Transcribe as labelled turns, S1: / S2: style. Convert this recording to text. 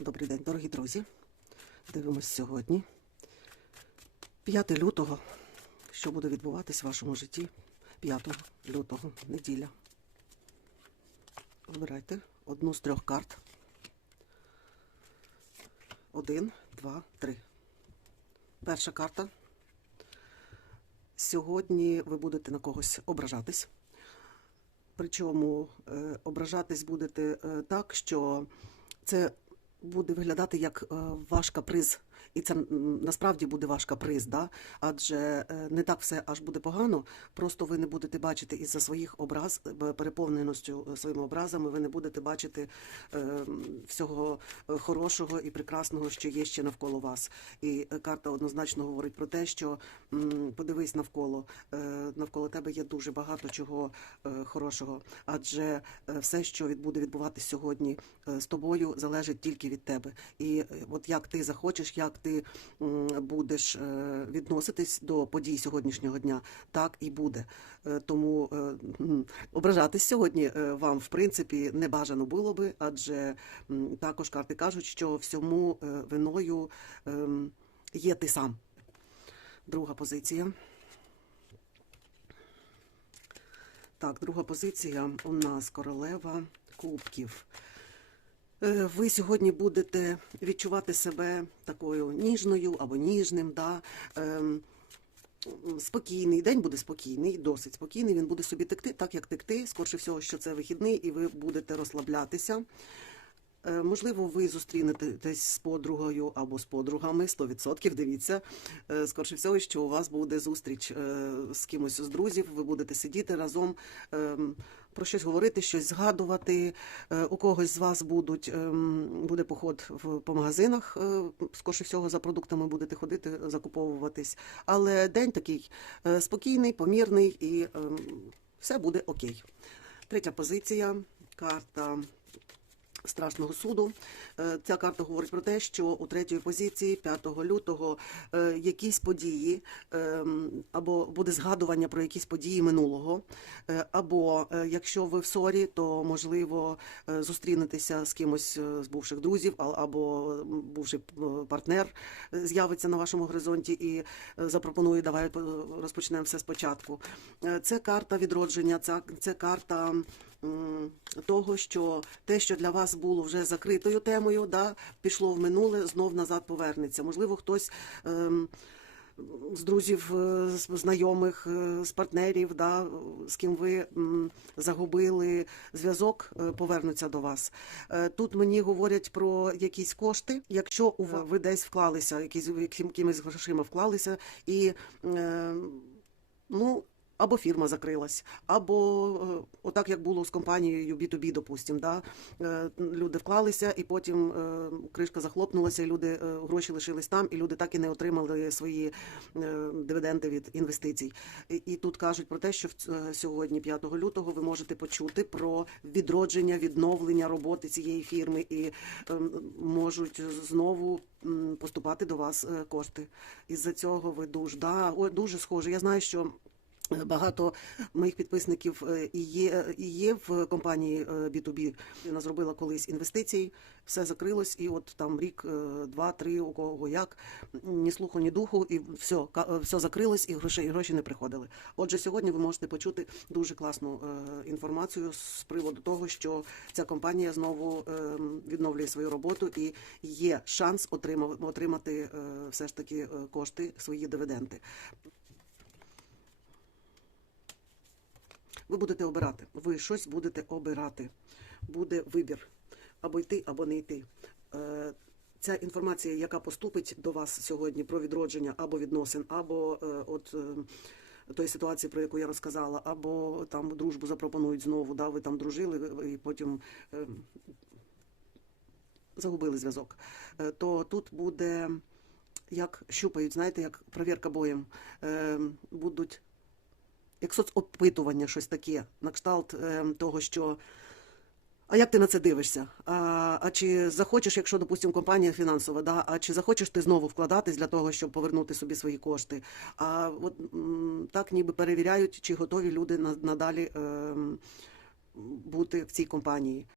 S1: Добрий день, дорогі друзі. Дивимось сьогодні. 5 лютого. Що буде відбуватись в вашому житті? 5 лютого, неділя. Вибирайте одну з трьох карт. Один, два, три. Перша карта. Сьогодні ви будете на когось ображатись. Причому е, ображатись будете е, так, що це буде виглядати як важка ваш каприз. І це насправді буде ваш каприз, да? адже е, не так все аж буде погано. Просто ви не будете бачити із-за своїх образ, е, переповненостю е, своїми образами, ви не будете бачити всього хорошого і прекрасного, що є ще навколо вас. І карта однозначно говорить про те, що подивись навколо, навколо тебе є дуже багато чого хорошого, адже все, що буде відбуватись сьогодні з тобою, залежить тільки від тебе. І от як ти захочеш, як ти будеш е, відноситись до подій сьогоднішнього дня, так і буде. Е, Тому е, ображатись сьогодні вам, в принципі, не бажано було би, адже також карти кажуть, що всьому виною ем, є ти сам. Друга позиція. Так, друга позиція у нас королева кубків. Е, Ви сьогодні будете відчувати себе такою ніжною або ніжним. Да? ем, Спокійний день буде спокійний, досить спокійний. Він буде собі текти, так як текти. Скорше всього, що це вихідний, і ви будете розслаблятися. Е, Можливо, ви зустрінетесь з подругою або з подругами 100%, Дивіться, Е, скорше всього, що у вас буде зустріч е, з кимось з друзів. Ви будете сидіти разом, ем, про щось говорити, щось згадувати. У когось з вас будуть ем, буде поход в по магазинах. Скорше всього за продуктами будете ходити, закуповуватись. Але день такий спокійний, помірний і ем, все буде окей. Третя позиція. Карта страшного суду. Е, Ця карта говорить про те, що у третій позиції 5 лютого е, якісь події ем, або буде згадування про якісь події минулого, е, або якщо ви в ссорі, то можливо зустрінетеся з кимось з бувших друзів, або бувший партнер з'явиться на вашому горизонті і запропонує, давай розпочнемо все спочатку. Це карта відродження, це, це карта того, що те, що для вас було вже закритою темою, да, пішло в минуле, знов назад повернеться. Можливо, хтось. ем, з друзів, е, з знайомих, е, з партнерів, да, з ким ви загубили зв'язок, е, повернуться до вас. Тут мені говорять про якісь кошти. Якщо ви десь вклалися, якісь яким- якимись грошима вклалися, і е, ну. Або фірма закрилась, або е, отак як було з компанією B2B, допустим, да? е, люди вклалися, і потім е, кришка захлопнулася, і люди гроші лишились там, і люди так і не отримали свої дивіденди від інвестицій. І, тут кажуть про те, що сьогодні, 5 лютого, ви можете почути про відродження, відновлення роботи цієї фірми, і можуть знову поступати до вас кошти. Із-за цього ви дуже да, дуже схоже. Я знаю, що. Е, Багато моїх підписників е, і є, і є в компанії е, B2B. Вона зробила колись інвестиції, все закрилось, і от там рік, е, два, три, у кого як, ні слуху, ні духу, і все, е, все закрилось, і гроші, і гроші не приходили. Отже, сьогодні ви можете почути дуже класну е, інформацію з приводу того, що ця компанія знову е, відновлює свою роботу і є шанс отримати е, все ж таки е, кошти, свої дивіденди. Ви будете обирати. Ви щось будете обирати. Буде вибір або йти, або не йти. Е, Ця інформація, яка поступить до вас сьогодні про відродження або відносин, або е, от. е, Тої ситуації, про яку я розказала, або там дружбу запропонують знову, да, ви там дружили, і потім е, загубили зв'язок. Е, То тут буде як щупають, знаєте, як провірка боєм. Е, Будуть як соцопитування, щось таке, на кшталт е, того, що. А як ти на це дивишся? А, а чи захочеш, якщо, допустимо, компанія фінансова, да, а чи захочеш ти знову вкладатись для того, щоб повернути собі свої кошти? А от так ніби перевіряють, чи готові люди на- надалі е, бути в цій компанії.